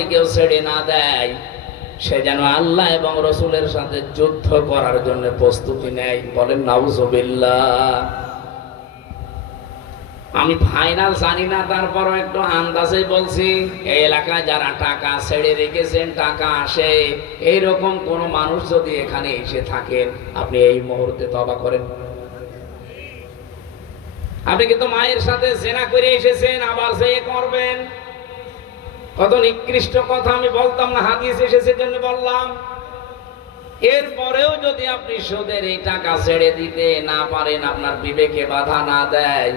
যদি কেউ ছেড়ে না দেয়। সে যেন আল্লাহ এবং রসুলের সাথে যুদ্ধ করার জন্য প্রস্তুতি নেয়। বলেন, নাউজুবিল্লাহ। আমি ফাইনাল জানি না, তারপরও একটু আন্দাজে বলছি এই এলাকায় যারা টাকা ছেড়ে রেখেছেন, টাকা আসে। এইরকম কোন মানুষ যদি এখানে এসে থাকেন, আপনি এই মুহূর্তে তবা করেন। আপনি কিন্তু মায়ের সাথে জেনা করে এসেছেন, আবার সে করবেন? কত নিকৃষ্ট কথা আমি বলতাম না, হাদিস এসেছে জন্য বললাম। এরপরেও যদি আপনি সুদের এই টাকা ছেড়ে দিতে না পারেন, আপনার বিবেকে বাধা না দেয়।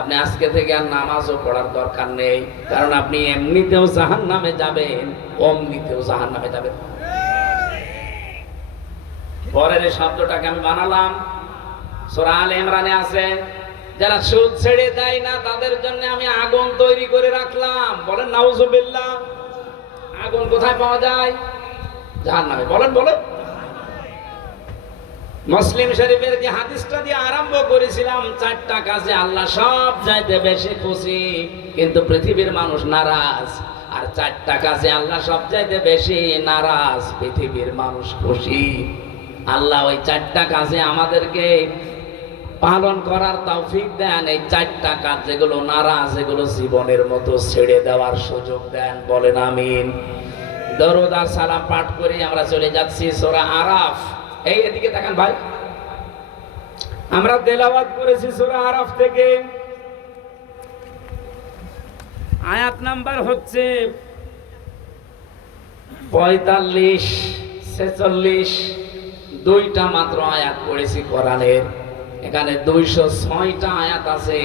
আপনি আজকে থেকে আর নামাজও পড়ার দরকার নেই, কারণ আপনি এমনিতেও জাহান নামে যাবেন, অমনিতেও জাহান নামে যাবেন। পরের শব্দটাকে আমি বানালাম। সোরা আল ইমরানে আছে যারা সুদ ছেড়ে দেয় না, তাদের জন্য আমি আগুন তৈরি করে রাখলাম। বলেন, নাউজুবিল্লাহ। আগুন কোথায় পাওয়া যায়? জাহান নামে বলেন বলেন। মুসলিম শরীফের যে হাদিসটা দিয়ে আরম্ভ করেছিলাম, চারটা কাজে আল্লাহ সব চাইতে বেশি খুশি, কিন্তু পৃথিবীর মানুষ নারাজ। আর চারটা কাজে আল্লাহ সব চাইতে বেশি নারাজ, পৃথিবীর মানুষ খুশি। আল্লাহ ওই চারটা কাজে আমাদেরকে পালন করার তৌফিক দেন, এই চারটা কাজ যেগুলো নারাজ, এগুলো জীবনের মতো ছেড়ে দেওয়ার সুযোগ দেন, বলেন আমিন। দরুদ আর সালাম পাঠ করে আমরা চলে যাচ্ছি সোরা আরাফ। এই এদিকে দেখেন ভাই, আমরা তেলাওয়াত করেছি সোরা আরাফ থেকে। আয়াত নাম্বার হচ্ছে পঁয়তাল্লিশ, ছেচল্লিশ, দুইটা মাত্র আয়াত পড়েছি কোরআনের। এখানে দুইশো ছয়টা আয়াত আছে।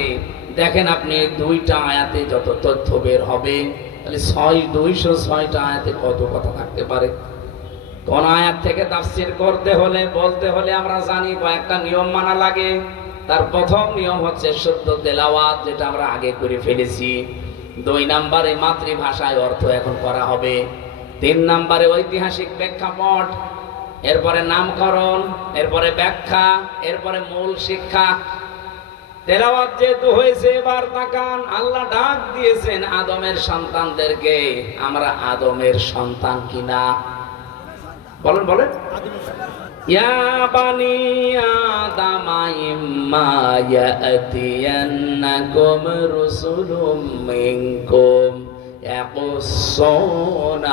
দেখেন আপনি দুইটা আয়াতে যত তথ্য বের হবে, তাহলে ছয়, দুইশো ছয়টা আয়াতে কত কথা থাকতে পারে? কোন আয়াত থেকে তাফসির করতে হলে, বলতে হলে আমরা জানি কয়েকটা নিয়ম মানা লাগে। তার প্রথম নিয়ম হচ্ছে শুদ্ধ তেলাওয়াত, যেটা আমরা আগে করে ফেলেছি। দুই নাম্বারে মাতৃভাষায় অর্থ এখন করা হবে। তিন নাম্বারে ঐতিহাসিক প্রেক্ষাপট এরপরে নামকরণ, এরপরে ব্যাখ্যা, এরপরে মূল শিক্ষা। তেলাওয়াত যেহেতু হয়েছে, এবার তাকান, আল্লাহ ডাক দিয়েছেন আদমের সন্তানদেরকে। আমরা আদমের সন্তান কিনা? বলেন বলেন।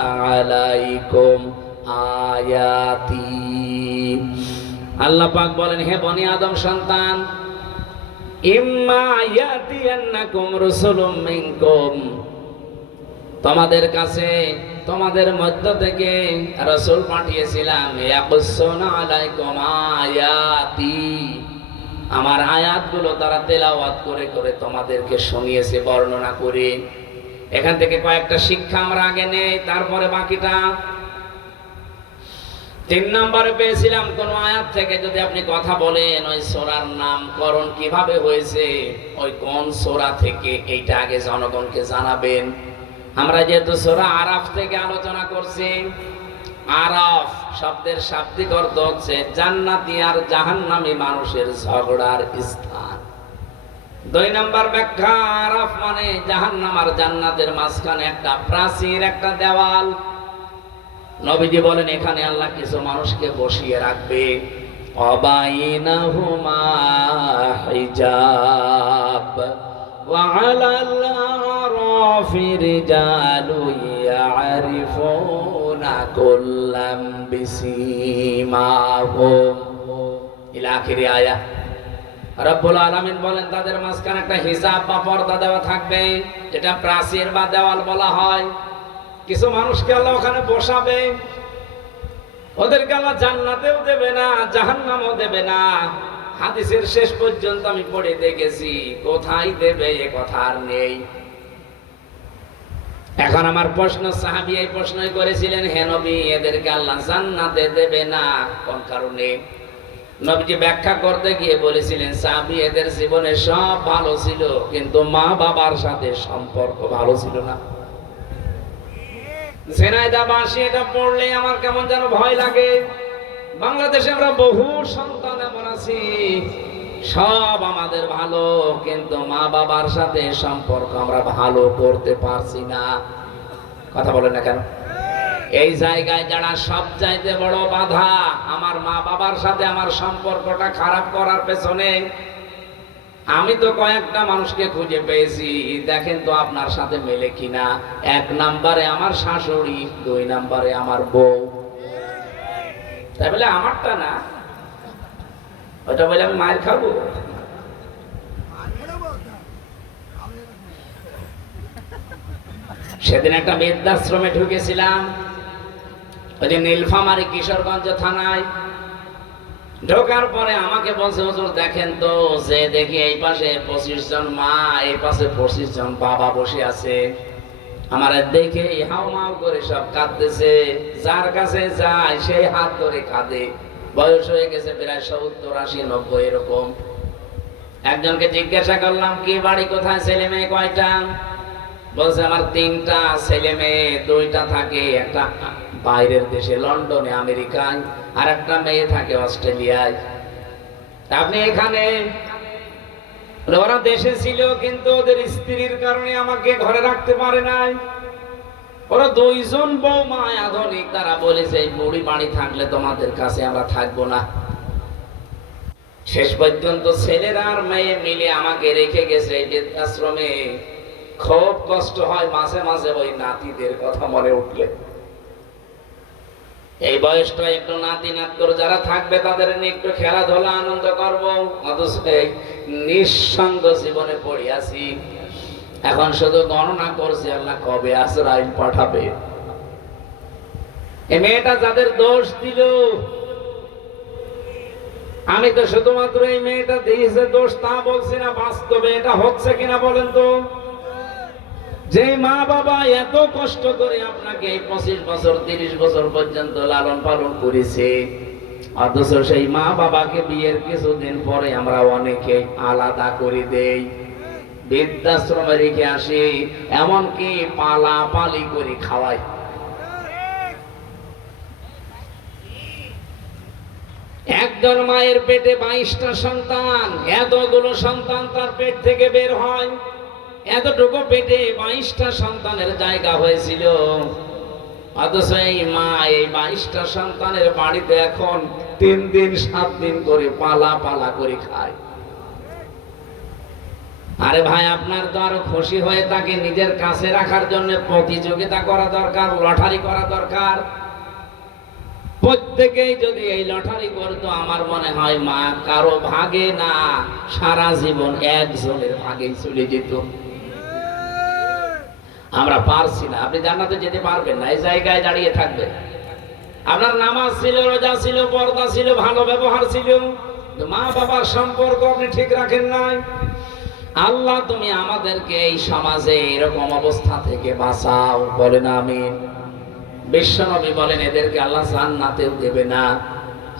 আলাইকুম। আয়াতি। আল্লাহ পাক বলেন, হে বনি আদম সন্তান, ইম্মা ইয়াতিয়ান্নাকুম রুসুলুম মিনকুম। তোমাদের কাছে, তোমাদের মধ্য থেকে রসুল পাঠিয়েছিলাম আয়াতি। আমার আয়াতগুলো তারা তেলাওয়াত করে করে তোমাদেরকে শুনিয়েছে, বর্ণনা করে। এখান থেকে কয়েকটা শিক্ষা আমরা আগে নেই, তারপরে বাকিটা তিন নম্বরে পেয়েছিলাম কোন আয়াত থেকে যদি আপনি কথা বলেন, ওই সোরার নামকরণ কীভাবে হয়েছে? ওই কোন সোরা থেকে? এইটা আগে জনগণকে জানাবেন। আমরা যেহেতু সোরা আরাফ থেকে আলোচনা করছি, আরাফ শব্দের শাব্দিক অর্থ হচ্ছে জান্নাতি আর জাহান্নামী মানুষের ঝগড়ার স্থান। দুই নম্বর ব্যাখ্যা, আরাফ মানে জাহান্নাম আর জান্নাতের মাঝখানে একটা প্রাচীর, একটা দেওয়াল। নবীজি বলেন এখানে আল্লাহ কিছু মানুষকে বসিয়ে রাখবে অবাইনাহুমা হিজাব وعلى الأعراف رجال يعرفون كلا بسيماهم إلى آخر آية রব্বুল আলামিন বলেন তাদের মাঝখানে একটা হিসাব বা পর্দা দেওয়া থাকবে যেটা প্রাচীর বা দেওয়াল বলা হয় কিছু মানুষকে আল্লাহ ওখানে বসাবে। ওদেরকে আল্লাহ জান্নাতেও দেবে না, জাহান্নামও দেবে না। হাদিসের শেষ পর্যন্ত আমি পড়ে দেখেছি, কোথায় দেবে এ কথা আর নেই। এখন আমার প্রশ্ন, সাহাবি এই প্রশ্নই করেছিলেন, হে নবী, এদেরকে আল্লাহ জান্নাতে দেবে না, কোন কারণে? নবীজি ব্যাখ্যা করতে গিয়ে বলেছিলেন, সাহাবি, এদের জীবনে সব ভালো ছিল, কিন্তু মা বাবার সাথে সম্পর্ক ভালো ছিল না। ঝেনাইদা বাঁশি এটা পড়লে আমার কেমন যেন ভয় লাগে। বাংলাদেশে আমরা বহু সন্তান এমন আছি, সব আমাদের ভালো, কিন্তু মা বাবার সাথে সম্পর্ক আমরা ভালো করতে পারছি না। কথা বলেন না কেন? এই জায়গায় যারা সব চাইতে বড় বাধা, আমার মা বাবার সাথে আমার সম্পর্কটা খারাপ করার পেছনে আমি তো কয়েকটা মানুষকে খুঁজে পেয়েছি, দেখেন তো আপনার সাথে মেলে কিনা। এক নাম্বারে আমার শাশুড়ি, দুই নাম্বারে আমার বউ। তাই বলে আমারটা না ওটা বলে আমি মায়ের খাব? সেদিন একটা বৃদ্ধাশ্রমে ঢুকেছিলাম, ওই যে নীলফামারি কিশোরগঞ্জ থানায়। ঢোকার পরে আমাকে বলছে, হুজুর, দেখেন তো, যে দেখি এই পাশে পঁচিশ জন মা, এই পাশে পঁচিশ জন বাবা বসে আছে। আমার দেখে হাও মাও করে সব কাঁদতেছে। যার কাছে যায় সেই হাত ধরে কাঁদে। বয়স হয়ে গেছে প্রায় সত্তর, আশি, নব্বই, এরকম। একজনকে জিজ্ঞাসা করলাম, কি বাড়ি, কোথায়, ছেলে মেয়ে কয়টা? বলছে, আমার তিনটা ছেলে মেয়ে, দুইটা থাকে একটা বাইরের দেশে, লন্ডনে, আমেরিকায়। আর একটা মেয়ে থাকে অস্ট্রেলিয়ায়। আপনি এখানে ওরা দেশে ছিল কিন্তু ওদের স্ত্রীর কারণে আমাকে ঘরে রাখতে পারে নাই। ওরা দুইজন আধুনিক, তারা বলেছে, এই বুড়ি বাড়ি থাকলে তোমাদের কাছে আমরা থাকব না। শেষ পর্যন্ত ছেলেরা আর মেয়ে মিলে আমাকে রেখে গেছে এই বৃদ্ধাশ্রমে। খুব কষ্ট হয়, মাঝে মাঝে ওই নাতিদের কথা মনে উঠলে। এই বয়সটা একটু নাতি নাতকর যারা থাকবে তাদের নিয়ে একটু খেলাধুলা আনন্দ করব। অথচ নিঃসঙ্গ জীবনে পড়ে আছি। এখন শুধু গণনা করছি, আল্লাহ কবে আজরাইল পাঠাবে? এই মেয়েটা যাদের দোষ দিল, আমি তো শুধুমাত্র এই মেয়েটা দিয়েছে, দোষ তা বলছি না, বাস্তবে এটা হচ্ছে কিনা বলেন তো? যে মা বাবা এত কষ্ট করে আপনাকে পঁচিশ বছর, তিরিশ বছর পর্যন্ত লালন পালন করেছে, অথচ সেই মা বাবাকে বিয়ের কিছুদিন পরে আমরা অনেকে আলাদা করে দেই, বৃদ্ধাশ্রমে রেখে আসি, এমনকি পালা পালি করে খাওয়াই। একজন মায়ের পেটে বাইশটা সন্তান, এতগুলো সন্তান তার পেট থেকে বের হয়। এতটুকু পেটে বাইশটা সন্তানের জায়গা হয়েছিল। অথচ এই মা, এই বাইশটা সন্তানের বাড়িতে এখন তিন দিন, সাত দিন করে পালা পালা করে খায়। আরে ভাই, আপনার তো আরও খুশি হয়ে তাকে নিজের কাছে রাখার জন্য প্রতিযোগিতা করা দরকার, লটারি করা দরকার। প্রত্যেকেই যদি এই লটারি করতো, আমার মনে হয় মা কারও ভাগে না, সারা জীবন একজনের ভাগে চলে যেত। আমরা পারছি না। আপনি জান্নাতে যেতে পারবেন না, এই জায়গায় দাঁড়িয়ে থাকবে। আপনার নামাজ ছিল, রোজা ছিল, পর্দা ছিল, ভালো ব্যবহার ছিল মা বাবার সম্পর্ক আপনি ঠিক রাখেন নাই। আল্লাহ, তুমি আমাদেরকে এই সমাজে এরকম অবস্থা থেকে বাঁচাও, বলেন আমি বিশ্বনবী বলেন, এদেরকে আল্লাহ জান্নাতেও দেবে না।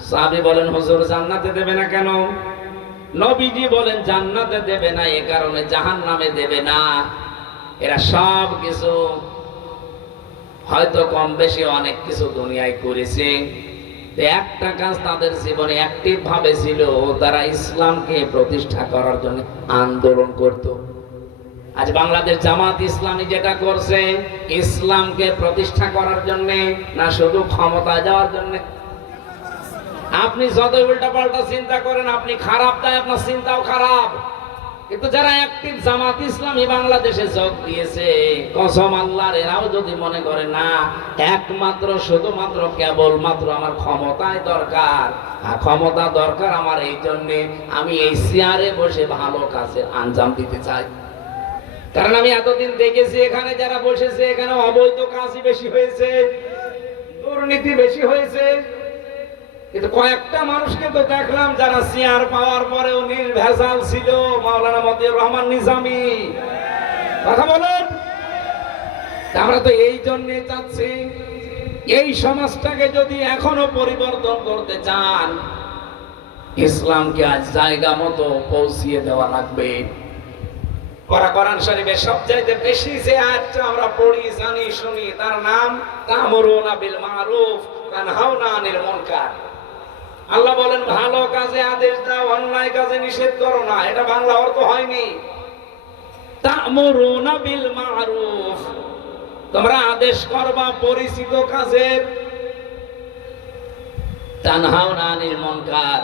সাহাবী বলেন, হুজুর, জান্নাতে দেবে না কেন? নবীজি বলেন, জান্নাতে দেবে না, এ কারণে জাহান্নামে দেবে না। এরা সব কিছু হয়তো কম বেশি অনেক কিছু দুনিয়ায় করেছে। একটা কাজ তাদের জীবনে অ্যাক্টিভ ভাবে ছিল তারা ইসলামকে প্রতিষ্ঠা করার জন্য আন্দোলন করত। আজ বাংলাদেশ জামাত ইসলামী যেটা করছে, ইসলামকে প্রতিষ্ঠা করার জন্য না শুধু ক্ষমতায় যাওয়ার জন্য? আপনি যত উল্টা পাল্টা চিন্তা করেন, আপনি খারাপ তাই আপনার চিন্তাও খারাপ। কিন্তু যারা অ্যাক্টিভ জামাত ইসলামী বাংলাদেশে যোগ দিয়েছে, কসম আল্লাহর, এরাও যদি মনে করে, না, একমাত্র, শুধুমাত্র কেবল মাত্র আমার ক্ষমতায় দরকার, আর ক্ষমতা দরকার আমার এই জন্যে আমি এই চেয়ারে বসে ভালো কাজের আঞ্জাম দিতে চাই। কারণ আমি এতদিন দেখেছি এখানে যারা বসেছে, এখানে অবৈধ কাজই বেশি হয়েছে, দুর্নীতি বেশি হয়েছে। কিন্তু কয়েকটা মানুষকে তো দেখলাম যারা চেয়ার পাওয়ার পরেও নির্ভেজাল ছিল, মাওলানা মতিউর রহমান নিজামি। কথা বলেন। আমরা তো এই জন্যে চাচ্ছি, এই সমাজটাকে যদি এখনও পরিবর্তন করতে চান, ইসলামকে আজ জায়গা মতো পৌঁছিয়ে দেওয়া লাগবে। আমরা পড়ি, জানি, শুনি, তার নাম তামরুনা বিল মারুফ, তানহাউনা আনিল আল্লাহ বলেন, ভালো কাজে আদেশ দাও, অন্যায় কাজে নিষেধ করো না। এটা বাংলা অর্থ হয়নি। বিল মারুফ। তোমরা আদেশ করবা পরিচিত কাজের তানহাওনা আনিল মুনকার।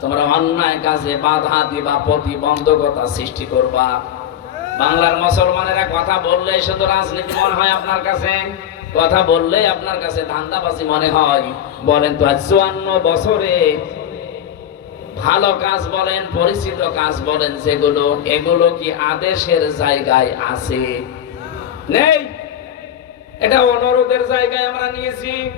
তোমরা অন্যায় কাজে বাধা দিবা, প্রতিবন্ধকতা সৃষ্টি করবা। বাংলার মুসলমানেরা কথা বললে শুধু রাজনীতি মনে হয় আপনার কাছে। কথা বললে আপনার কাছে ধান্দাবাজি মনে হয়। বলেন তো, আজ চুয়ান্ন বছরে ভালো কাজ বলেন, পরিচিত কাজ বলেন, যেগুলো, এগুলো কি আদেশের জায়গায় আছে? নেই। এটা অনুরোধের জায়গায় আমরা নিয়েছি।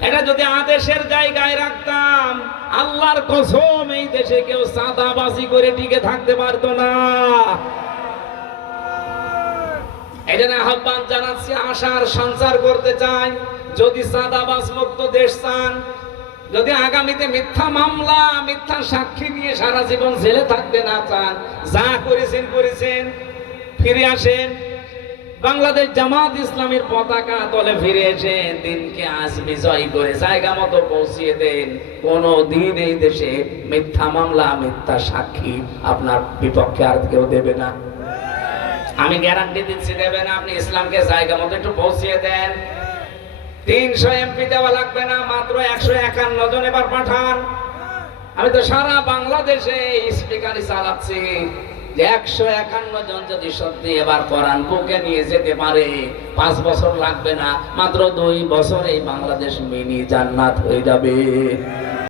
এটা যদি আদেশের জায়গায় রাখতাম, আল্লাহর কসম, এই দেশে কেউ সাদাবাজি করে টিকে থাকতে পারতো না। জন্য আহ্বান জানাচ্ছি আশার সঞ্চার করতে চাই। যদি সাদাবাজ মুক্ত দেশ চান, যদি আগামীতে মিথ্যা মামলা, মিথ্যা সাক্ষী নিয়ে সারা জীবন জেলে থাকতে না চান, যা করেছেন করেছেন, ফিরে আসেন। বাংলাদেশ জামাত ইসলামের পতাকা তলে ফিরে এসে দিনকে আজ বিজয় করে জায়গা মতো পৌঁছিয়ে দেন। কোনো দিন এই দেশে মিথ্যা মামলা, মিথ্যা সাক্ষী আপনার বিপক্ষে আর কেউ দেবে না। আমি গ্যারান্টি দিচ্ছি দেবেন, আপনি ইসলামকে জায়গা মতো একটু পৌঁছিয়ে দেন। তিনশো এমপি দেওয়া লাগবে না, মাত্র একশো একান্ন জন এবার পাঠান। আমি তো সারা বাংলাদেশে স্পিকারই চালাচ্ছি যে একশো একান্ন জন যদি সত্যি এবার কোরআন বুকে নিয়ে যেতে পারে, পাঁচ বছর লাগবে না, মাত্র দুই বছর এই বাংলাদেশ মিনি জান্নাত হয়ে যাবে।